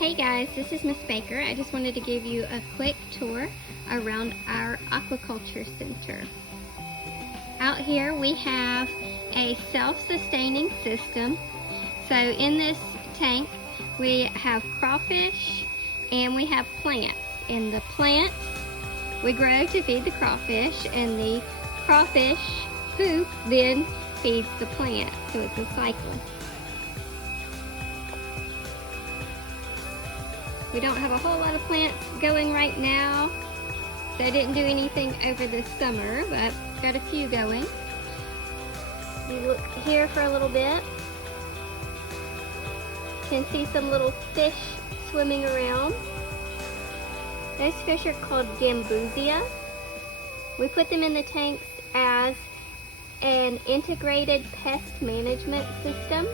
Hey guys, this is Miss Baker. I just wanted to give you a quick tour around our aquaculture center. Out here we have a self-sustaining system. So in this tank we have crawfish and we have plants. And the plants we grow to feed the crawfish, and the crawfish poop then feeds the plant. So it's a cycle. We don't have a whole lot of plants going right now, so I didn't do anything over the summer, but got a few going. We look here for a little bit. You can see some little fish swimming around. Those fish are called gambusia. We put them in the tanks as an integrated pest management system.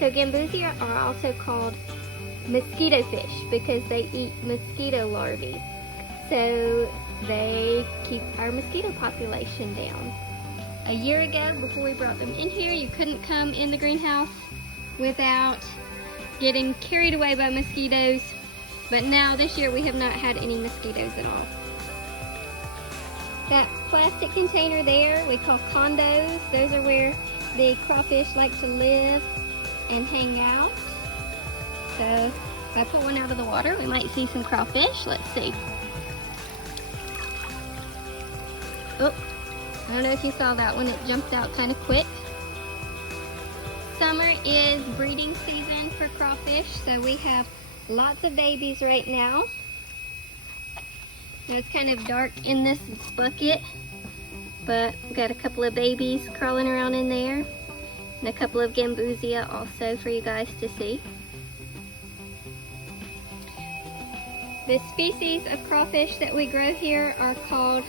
So gambusia are also called mosquito fish because they eat mosquito larvae. So they keep our mosquito population down. A year ago, before we brought them in here, you couldn't come in the greenhouse without getting carried away by mosquitoes. But now this year we have not had any mosquitoes at all. That plastic container there we call condos. Those are where the crawfish like to live and hang out. So if I pull one out of the water, we might see some crawfish. Let's see. Oh, I don't know if you saw that one. It jumped out kind of quick. Summer is breeding season for crawfish, so we have lots of babies right now. It's kind of dark in this bucket, but we've got a couple of babies crawling around in there, and a couple of gambusia also for you guys to see. The species of crawfish that we grow here are called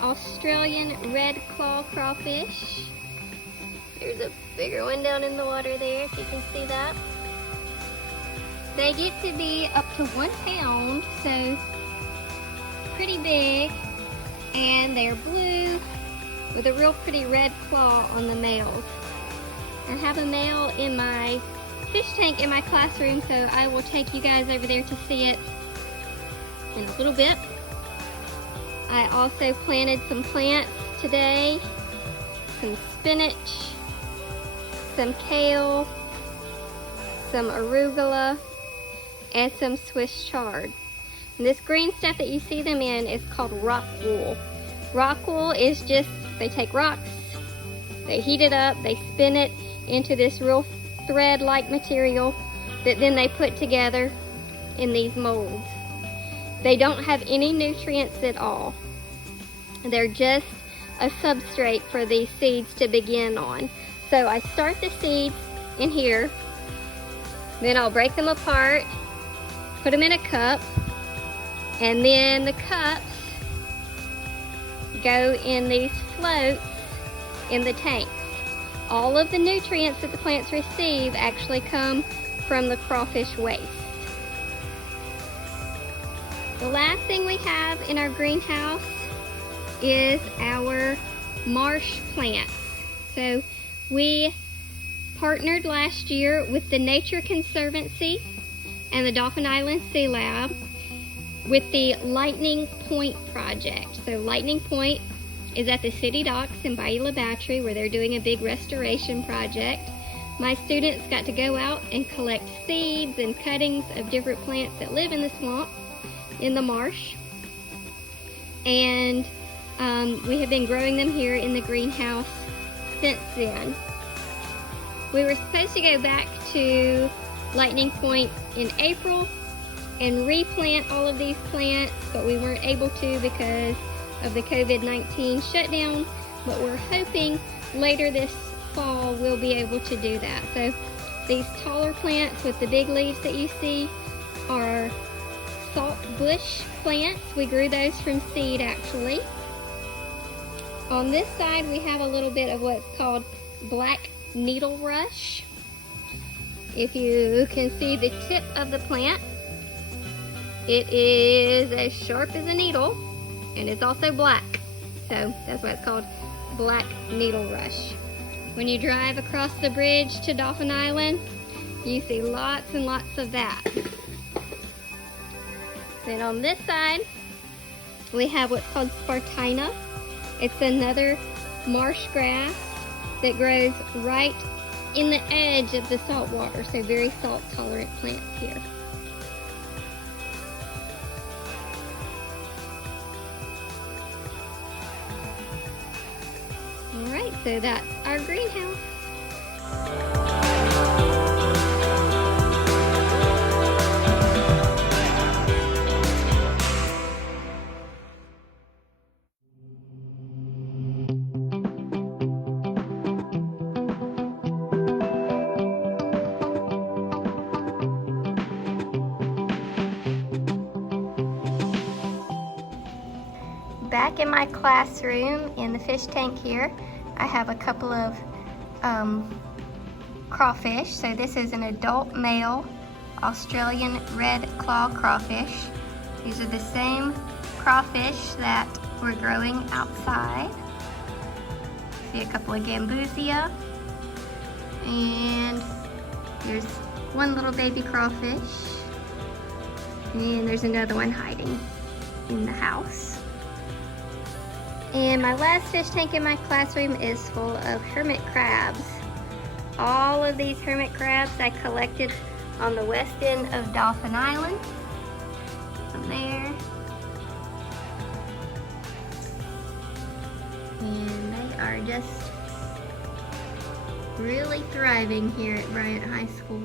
Australian red claw crawfish. There's a bigger one down in the water there, if you can see that. They get to be up to 1 pound, so pretty big, and they're blue with a real pretty red claw on the males. I have a male in my fish tank in my classroom, so I will take you guys over there to see it in a little bit. I also planted some plants today, some spinach, some kale, some arugula, and some Swiss chard. And this green stuff that you see them in is called rock wool. Rock wool is just, they take rocks, they heat it up, they spin it into this real thread-like material that then they put together in these molds. They don't have any nutrients at all. They're just a substrate for these seeds to begin on. So I start the seeds in here, then I'll break them apart, put them in a cup, and then the cups go in these floats in the tanks. All of the nutrients that the plants receive actually come from the crawfish waste. The last thing we have in our greenhouse is our marsh plants. So we partnered last year with the Nature Conservancy and the Dauphin Island Sea Lab with the Lightning Point project. So Lightning Point is at the city docks in Bayou La Battery, where they're doing a big restoration project. My students got to go out and collect seeds and cuttings of different plants that live in the swamp, in the marsh, and we have been growing them here in the greenhouse since then. We were supposed to go back to Lightning Point in April and replant all of these plants, but we weren't able to because of the COVID-19 shutdown, but we're hoping later this fall we'll be able to do that. So these taller plants with the big leaves that you see are salt bush plants. We grew those from seed actually. On this side we have a little bit of what's called black needle rush. If you can see the tip of the plant, it is as sharp as a needle, and it's also black. So that's why it's called black needle rush. When you drive across the bridge to Dauphin Island, you see lots and lots of that. Then on this side, we have what's called Spartina. It's another marsh grass that grows right in the edge of the salt water, so very salt tolerant plants here. Alright, so that's our greenhouse. Back in my classroom in the fish tank here, I have a couple of crawfish. So this is an adult male Australian red claw crawfish. These are the same crawfish that we're growing outside. See a couple of gambusia. And there's one little baby crawfish. And there's another one hiding in the house. And my last fish tank in my classroom is full of hermit crabs. All of these hermit crabs I collected on the west end of Dolphin Island. From there. And they are just really thriving here at Bryant High School.